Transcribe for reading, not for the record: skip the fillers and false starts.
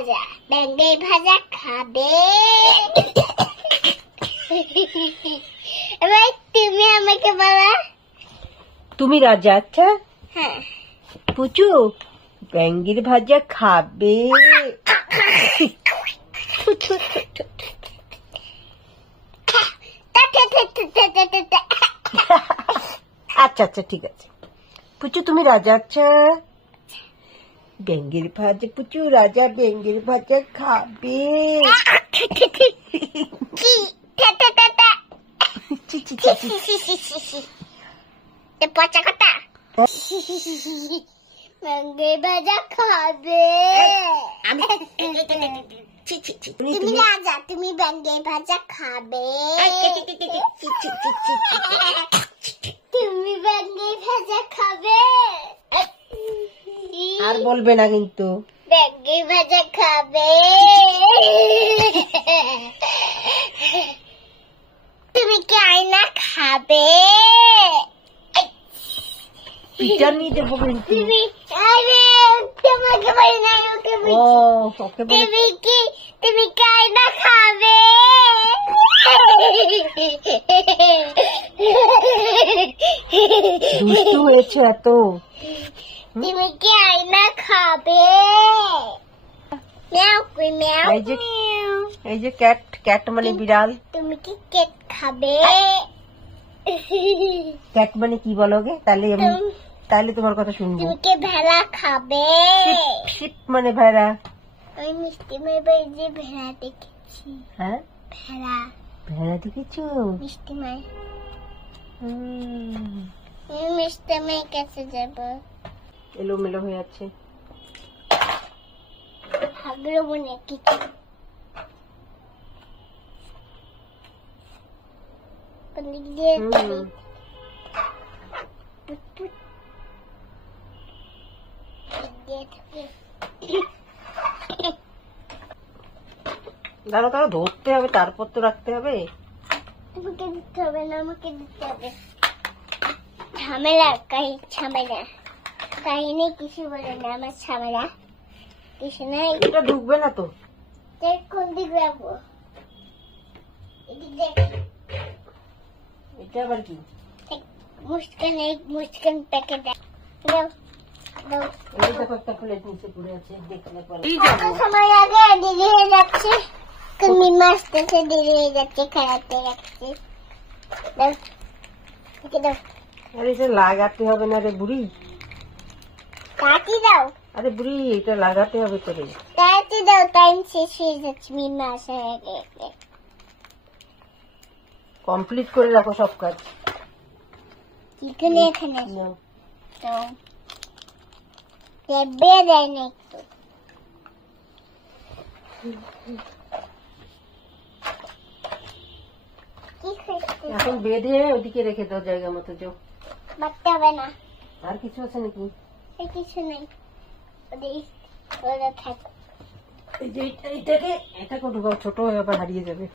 ভাজা, বেঙ্গের ভাজা খাবে। এবার তুমি আমাকে বলো। তুমি রাজা? আচ্ছা হ্যাঁ। পুচু বেঙ্গের ভাজা খাবে। আচ্ছা আচ্ছা ঠিক আছে পুচু তুমি রাজা? আচ্ছা বেঙ্গের ভাজা পুচু রাজা বেঙ্গের ভাজা খাবে। পচা কথা। বেঙ্গের ভাজা খাবে। তুমি রাজা, তুমি বেঙ্গের ভাজা খাবে। তুমি বেঙ্গের ভাজা খাবে। আর বলবে না কিন্তু। বেঙ্গের ভাজা খাবে। তুমি কি আয়না খাবে? পিঠা নিয়ে দেবো কিন্তু। তুমি আরে তোমাকে বলি না, ওকে বলছি। ওকে বলে তুমি কি আয়না খাবে? দুষ্টু হয়েছে এত। তুমি কি আয়না খাবে? মিয়াও কই মিয়াও। এই যে ক্যাট, ক্যাট মানে বিড়াল। তুমি কি কেক খাবে? ক্যাট মানে কি বলোগে? তাহলে তোমার কথা শুনবো। তুমি কি ভেড়া খাবে? শিপ মানে ভেড়া। আমি মিষ্টি মায়ের যে ভেড়া দেখেছি। হ্যাঁ ভেড়া। ভেড়া দেখেছো? মিষ্টি মায়ের। আমি মিষ্টি মায়ের কাছে যাবো। এলোমেলো হয়ে আছে। ভাগলো মনে কিছু। দাঁড়া তারা ধরতে হবে তারপর তো রাখতে হবে। তোমাকে দিতে হবে না, আমাকে দিতে হবে। ঝামেলা ঝামেলা কাহিনী কিছু বলে না, আমার ঝামেলা কিছু নাই। এটা ঢুকবে না তো। কোন দিক রাখবো? এটা আবার কি? মুস্কান প্যাকেট দাও। এই দেখো একটা প্লেট নিচে পড়ে আছে, দেখলে পরে। সময় আগে দেরি হয়ে যাচ্ছে। তুমি মাছটাতে দেরি হয়ে যাচ্ছে, খারাপ হয়ে যাচ্ছে। দাও দাও। আরে এটা লাগাতে হবে না রে বুড়ি। কাটি দাও। আরে বুড়ি এটা লাগাতে হবে তোরে। কাটি দাও, টাইম শেষ হয়ে যাচ্ছে। মিমা আসার আগে কমপ্লিট করে রাখো সব কাজ। এখানে তো দেয় না একটু। এখন বেঁধে ওদিকে রেখে দাও জায়গা মতো। যাও, বাড়তে হবে না। আর কিছু আছে নাকি? কিছু নেই, ওরা থাক। এই যে এটাকে ঢুকাও, ছোট হয়ে আবার হারিয়ে যাবে।